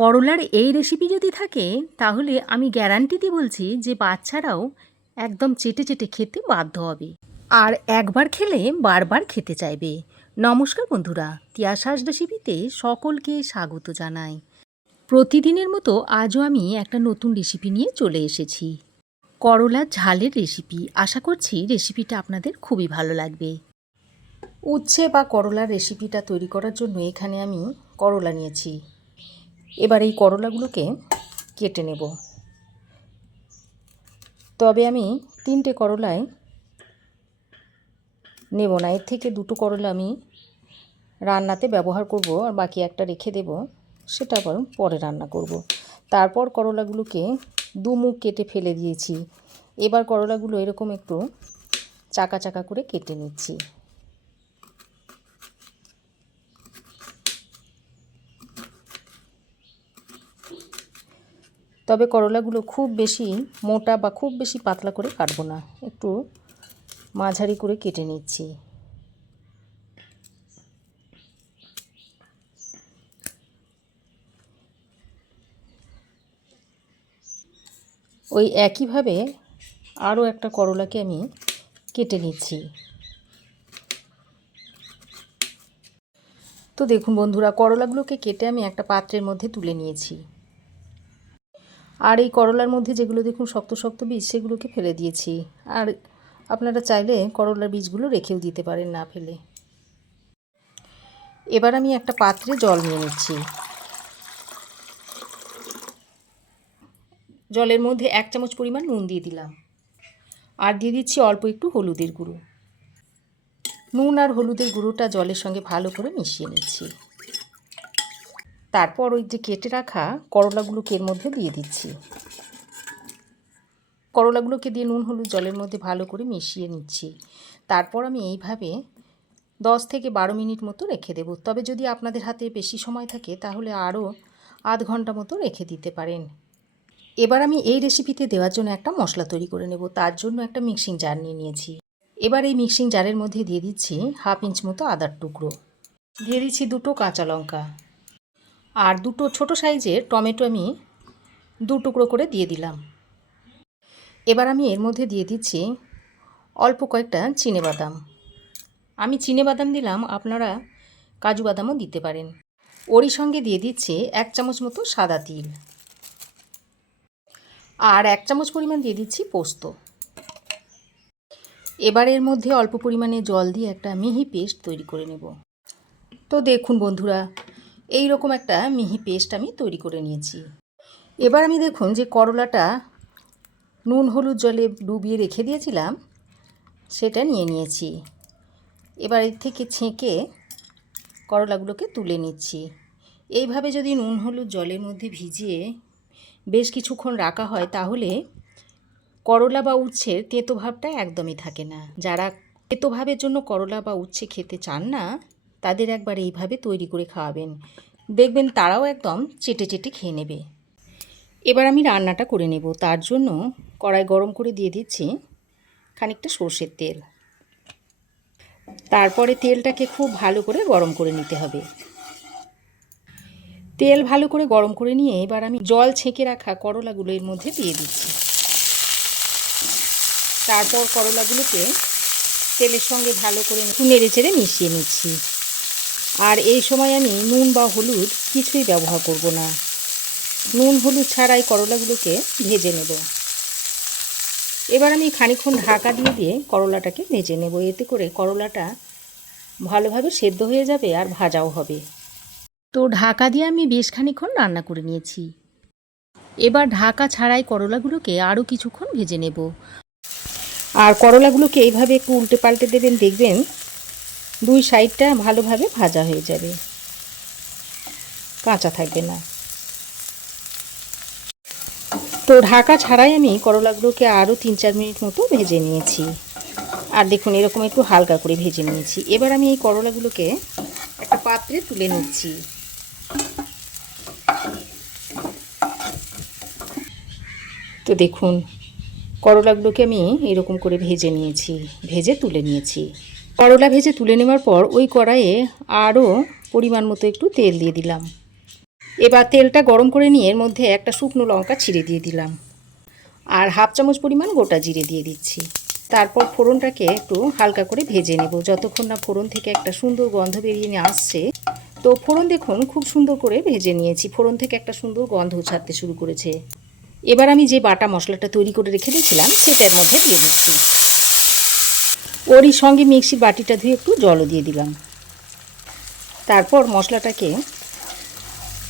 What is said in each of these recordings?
করলার এই রেসিপি যদি থাকে তাহলে আমি গ্যারান্টি দিয়ে বলছি যে বাচ্চারাও একদম চেটে চেটে খেতে বাধ্য হবে আর একবার খেলে বারবার খেতে চাইবে। নমস্কার বন্ধুরা, তিয়াশাস রেসিপিতে সকলকে স্বাগত জানাই। প্রতিদিনের মতো আজও আমি একটা নতুন রেসিপি নিয়ে চলে এসেছি, করলার ঝালের রেসিপি। আশা করছি রেসিপিটা আপনাদের খুবই ভালো লাগবে। উচ্ছে বা করলার রেসিপিটা তৈরি করার জন্য এখানে আমি করলা নিয়েছি। এবার এই করলাগুলোকে কেটে নেব। তবে আমি 3টে করলাই নেব না, এর থেকে 2টো করলা আমি রান্নাতে ব্যবহার করব আর বাকি একটা রেখে দেব, সেটা আবার পরে রান্না করব। তারপর করলাগুলোকে দুমুখ কেটে ফেলে দিয়েছি। এবার করলাগুলো এরকম একটু চাকা চাকা করে কেটে নিচ্ছি। তবে করলাগুলো খুব বেশি মোটা বা খুব বেশি পাতলা করে কাটবো না, একটু মাঝারি করে কেটে নিচ্ছি। ওই একইভাবে আরও একটা করলাকে আমি কেটে নিচ্ছি। তো দেখুন বন্ধুরা, করলাগুলোকে কেটে আমি একটা পাত্রের মধ্যে তুলে নিয়েছি। আর এই করলার মধ্যে যেগুলো দেখুন শক্ত শক্ত বীজ, সেগুলোকে ফেলে দিয়েছি। আর আপনারা চাইলে করলার বীজগুলো রেখেও দিতে পারেন না ফেলে। এবার আমি একটা পাত্রে জল নিয়ে নিচ্ছি। জলের মধ্যে 1 চামচ পরিমাণ নুন দিয়ে দিলাম, আর দিয়ে দিচ্ছি অল্প একটু হলুদের গুঁড়ো। নুন আর হলুদের গুঁড়োটা জলের সঙ্গে ভালো করে মিশিয়ে নিচ্ছি। তারপর ওই যে কেটে রাখা করলাগুলোকে এর মধ্যে দিয়ে দিচ্ছি। করলাগুলোকে দিয়ে নুন হলুদ জলের মধ্যে ভালো করে মিশিয়ে নিচ্ছি। তারপর আমি এইভাবে 10 থেকে 12 মিনিট মতো রেখে দেব। তবে যদি আপনাদের হাতে বেশি সময় থাকে তাহলে আরও আধ ঘন্টা মতো রেখে দিতে পারেন। এবার আমি এই রেসিপিতে দেওয়ার জন্য একটা মশলা তৈরি করে নেব। তার জন্য একটা মিক্সিং জার নিয়ে নিয়েছি। এবার এই মিক্সিং জারের মধ্যে দিয়ে দিচ্ছি 1/2 ইঞ্চ মতো আদার টুকরো, দিয়ে দিচ্ছি 2টো কাঁচা লঙ্কা, আর 2টো ছোটো সাইজের টমেটো আমি 2 টুকরো করে দিয়ে দিলাম। এবার আমি এর মধ্যে দিয়ে দিচ্ছি অল্প কয়েকটা চিনেবাদাম। আমি চিনেবাদাম দিলাম, আপনারা কাজু বাদামও দিতে পারেন। ওরই সঙ্গে দিয়ে দিচ্ছি 1 চামচ মতো সাদা তিল, আর 1 চামচ পরিমাণ দিয়ে দিচ্ছি পোস্ত। এবার এর মধ্যে অল্প পরিমাণে জল দিয়ে একটা মিহি পেস্ট তৈরি করে নেব। তো দেখুন বন্ধুরা, এই রকম একটা মিহি পেস্ট আমি তৈরি করে নিয়েছি। এবার আমি দেখুন যে করলাটা নুন হলুদ জলে ডুবিয়ে রেখে দিয়েছিলাম, সেটা নিয়ে নিয়েছি। এবার এর থেকে ছেঁকে করলাগুলোকে তুলে নিচ্ছি। এইভাবে যদি নুন হলুদ জলের মধ্যে ভিজিয়ে বেশ কিছুক্ষণ রাখা হয় তাহলে করলা বা উচ্ছের তেতো ভাবটা একদমই থাকে না। যারা তেতো ভাবের জন্য করলা বা উচ্ছে খেতে চান না, তাদের একবার এইভাবে তৈরি করে খাওয়াবেন, দেখবেন তারাও একদম চেটে চেটে খেয়ে নেবে। এবার আমি রান্নাটা করে নেব। তার জন্য কড়াই গরম করে দিয়ে দিচ্ছি খানিকটা সর্ষের তেল। তারপরে তেলটাকে খুব ভালো করে গরম করে নিতে হবে। তেল ভালো করে গরম করে নিয়ে এবার আমি জল ছেঁকে রাখা করলাগুলো এর মধ্যে দিয়ে দিচ্ছি। তারপর করলাগুলোকে তেলের সঙ্গে ভালো করে নেড়ে চেড়ে মিশিয়ে নিচ্ছি। আর এই সময় আমি নুন বা হলুদ কিছুই ব্যবহার করব না। নুন হলুদ ছাড়াই করলাগুলোকে ভেজে নেব। এবার আমি খানিকক্ষণ ঢাকা দিয়ে দিয়ে করলাটাকে ভেজে নেব। এতে করে করলাটা ভালোভাবে সেদ্ধ হয়ে যাবে আর ভাজাও হবে। তো ঢাকা দিয়ে আমি বেশ খানিকক্ষণ রান্না করে নিয়েছি। এবার ঢাকা ছাড়াই করলাগুলোকে আরও কিছুক্ষণ ভেজে নেব। আর করলাগুলোকে এইভাবে একটু উল্টে পাল্টে দেবেন, দেখবেন 2 সাইডটা ভালোভাবে ভাজা হয়ে যাবে, কাঁচা থাকবে না। তো ঢাকা ছাড়াই আমি করলাগুলোকে আরও 3-4 মিনিট মতো ভেজে নিয়েছি। আর দেখুন এরকম একটু হালকা করে ভেজে নিয়েছি। এবার আমি এই করলাগুলোকে একটা পাত্রে তুলে নিচ্ছি। তো দেখুন করলাগুলোকে আমি এরকম করে ভেজে নিয়েছি, ভেজে তুলে নিয়েছি। করলা ভেজে তুলে নেওয়ার পর ওই কড়াইয়ে আরও পরিমাণ মতো একটু তেল দিয়ে দিলাম। এবার তেলটা গরম করে নিয়ে এর মধ্যে একটা শুকনো লঙ্কা ছিঁড়ে দিয়ে দিলাম, আর হাফ চামচ পরিমাণ গোটা জিরে দিয়ে দিচ্ছি। তারপর ফোড়নটাকে একটু হালকা করে ভেজে নেব যতক্ষণ না ফোড়ন থেকে একটা সুন্দর গন্ধ বেরিয়ে নিয়ে আসছে। তো ফোড়ন দেখুন খুব সুন্দর করে ভেজে নিয়েছি, ফোড়ন থেকে একটা সুন্দর গন্ধ ছাড়তে শুরু করেছে। এবার আমি যে বাটা মশলাটা তৈরি করে রেখে দিয়েছিলাম সেটার মধ্যে দিয়ে দিচ্ছি। ওরই সঙ্গে মিক্সির বাটিটা ধুয়ে একটু জলও দিয়ে দিলাম। তারপর মশলাটাকে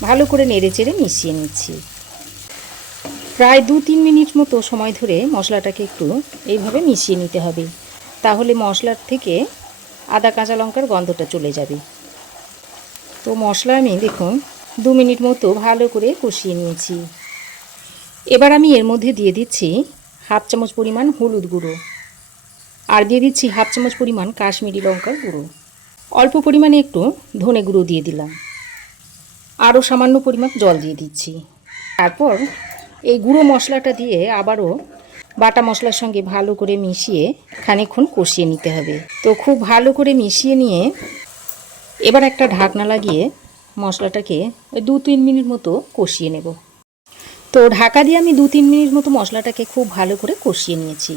ভালো করে নেড়েচেড়ে মিশিয়ে নিচ্ছি। প্রায় 2-3 মিনিট মতো সময় ধরে মশলাটাকে একটু এইভাবে মিশিয়ে নিতে হবে, তাহলে মশলার থেকে আদা কাঁচা লঙ্কার গন্ধটা চলে যাবে। তো মশলা আমি দেখুন 2 মিনিট মতো ভালো করে কষিয়ে নিয়েছি। এবার আমি এর মধ্যে দিয়ে দিচ্ছি হাফ চামচ পরিমাণ হলুদ গুঁড়ো, আর দিয়ে দিচ্ছি হাফ চামচ পরিমাণ কাশ্মীরি লঙ্কার গুঁড়ো, অল্প পরিমাণে একটু ধনে গুঁড়ো দিয়ে দিলাম, আরও সামান্য পরিমাণ জল দিয়ে দিচ্ছি। তারপর এই গুঁড়ো মশলাটা দিয়ে আবারও বাটা মশলার সঙ্গে ভালো করে মিশিয়ে খানিকক্ষণ কষিয়ে নিতে হবে। তো খুব ভালো করে মিশিয়ে নিয়ে এবার একটা ঢাকনা লাগিয়ে মশলাটাকে 2-3 মিনিট মতো কষিয়ে নেব। তো ঢাকা দিয়ে আমি 2-3 মিনিট মতো মশলাটাকে খুব ভালো করে কষিয়ে নিয়েছি।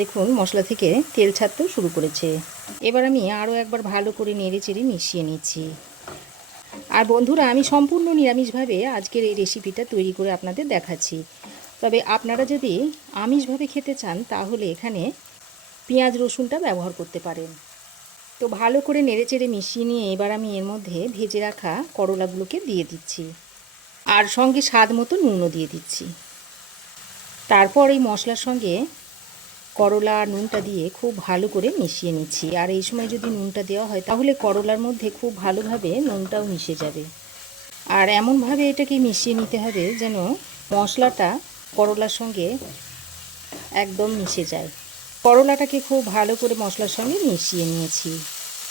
দেখুন মশলা থেকে তেল ছাড়তেও শুরু করেছে। এবার আমি আরও একবার ভালো করে নেড়ে চেড়ে মিশিয়ে নিচ্ছি। আর বন্ধুরা, আমি সম্পূর্ণ নিরামিষভাবে আজকের এই রেসিপিটা তৈরি করে আপনাদের দেখাচ্ছি। তবে আপনারা যদি আমিষভাবে খেতে চান তাহলে এখানে পেঁয়াজ রসুনটা ব্যবহার করতে পারেন। তো ভালো করে নেড়েচেড়ে মিশিয়ে নিয়ে এবার আমি এর মধ্যে ভেজে রাখা করলাগুলোকে দিয়ে দিচ্ছি, আর সঙ্গে স্বাদ মতো নুনও দিয়ে দিচ্ছি। তারপর এই মশলার সঙ্গে করলা আর নুনটা দিয়ে খুব ভালো করে মিশিয়ে নিচ্ছি। আর এই সময় যদি নুনটা দেওয়া হয় তাহলে করলার মধ্যে খুব ভালোভাবে নুনটাও মিশে যাবে। আর এমনভাবে এটাকে মিশিয়ে নিতে হবে যেন মশলাটা করলার সঙ্গে একদম মিশে যায়। করলাটাকে খুব ভালো করে মশলার সঙ্গে মিশিয়ে নিয়েছি।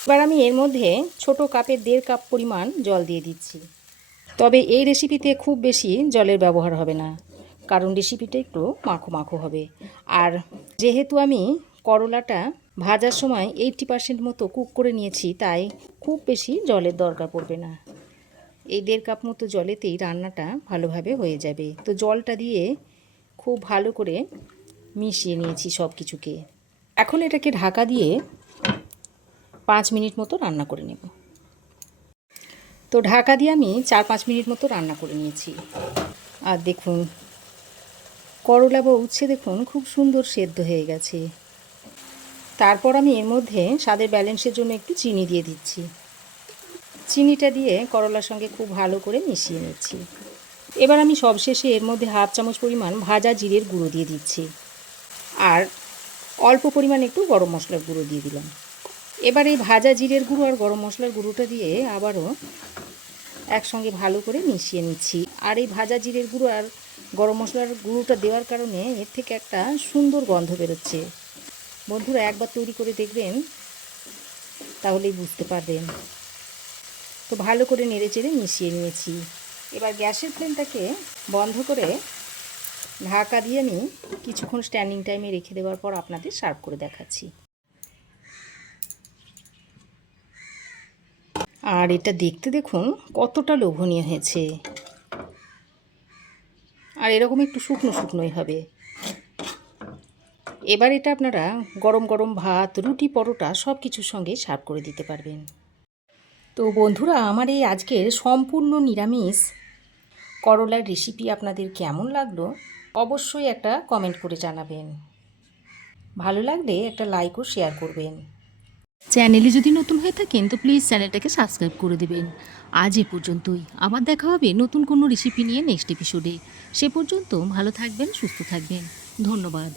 এবার আমি এর মধ্যে ছোট কাপের 1.5 কাপ পরিমাণ জল দিয়ে দিচ্ছি। তবে এই রেসিপিতে খুব বেশি জলের ব্যবহার হবে না, কারণ রেসিপিটা একটু মাখো মাখো হবে। আর যেহেতু আমি করলাটা ভাজার সময় 80% মতো কুক করে নিয়েছি, তাই খুব বেশি জলের দরকার পড়বে না। এই 1.5 কাপ মতো জলেতেই রান্নাটা ভালোভাবে হয়ে যাবে। তো জলটা দিয়ে খুব ভালো করে মিশিয়ে নিয়েছি সব কিছুকে। এখন এটাকে ঢাকা দিয়ে 5 মিনিট মতো রান্না করে নেব। তো ঢাকা দিয়ে আমি 4-5 মিনিট মতো রান্না করে নিয়েছি। আর দেখুন করলা বা উচ্ছে দেখুন খুব সুন্দর সেদ্ধ হয়ে গেছে। তারপর আমি এর মধ্যে স্বাদের ব্যালেন্সের জন্য একটু চিনি দিয়ে দিচ্ছি। চিনিটা দিয়ে করলার সঙ্গে খুব ভালো করে মিশিয়ে নিচ্ছি। এবার আমি সবশেষে এর মধ্যে হাফ চামচ পরিমাণ ভাজা জিরের গুঁড়ো দিয়ে দিচ্ছি, আর অল্প পরিমাণ একটু গরম মশলার গুঁড়ো দিয়ে দিলাম। এবার এই ভাজা জিরের গুঁড়ো আর গরম মশলার গুঁড়োটা দিয়ে আবারও একসঙ্গে ভালো করে মিশিয়ে নিচ্ছি। আর এই ভাজা জিরের গুঁড়ো আর গরম মশলার গুঁড়োটা দেওয়ার কারণে এর থেকে একটা সুন্দর গন্ধ বেরোচ্ছে। বন্ধুরা, একবার তৈরি করে দেখবেন, তাহলেই বুঝতে পারবেন। তো ভালো করে নেড়েচেড়ে মিশিয়ে নিয়েছি। এবার গ্যাসের ফ্লেমটাকে বন্ধ করে ঢাকা দিয়ে আমি কিছুক্ষণ স্ট্যান্ডিং টাইমে রেখে দেওয়ার পর আপনাদের সার্ভ করে দেখাচ্ছি। আর এটা দেখতে দেখুন কতটা লোভনীয় হয়েছে। আর এরকম একটু শুকনো শুকনোই হবে। এবার এটা আপনারা গরম গরম ভাত, রুটি, পরোটা সব কিছুর সঙ্গে সার্ভ করে দিতে পারবেন। তো বন্ধুরা, আমার এই আজকের সম্পূর্ণ নিরামিষ করলার রেসিপি আপনাদের কেমন লাগলো অবশ্যই একটা কমেন্ট করে জানাবেন। ভালো লাগলে একটা লাইক ও শেয়ার করবেন। চ্যানেলে যদি নতুন হয়ে থাকেন তো প্লিজ চ্যানেলটাকে সাবস্ক্রাইব করে দেবেন। আজ এ পর্যন্তই, আবার দেখা হবে নতুন কোনো রেসিপি নিয়ে নেক্সট এপিসোডে। সে পর্যন্ত ভালো থাকবেন, সুস্থ থাকবেন। ধন্যবাদ।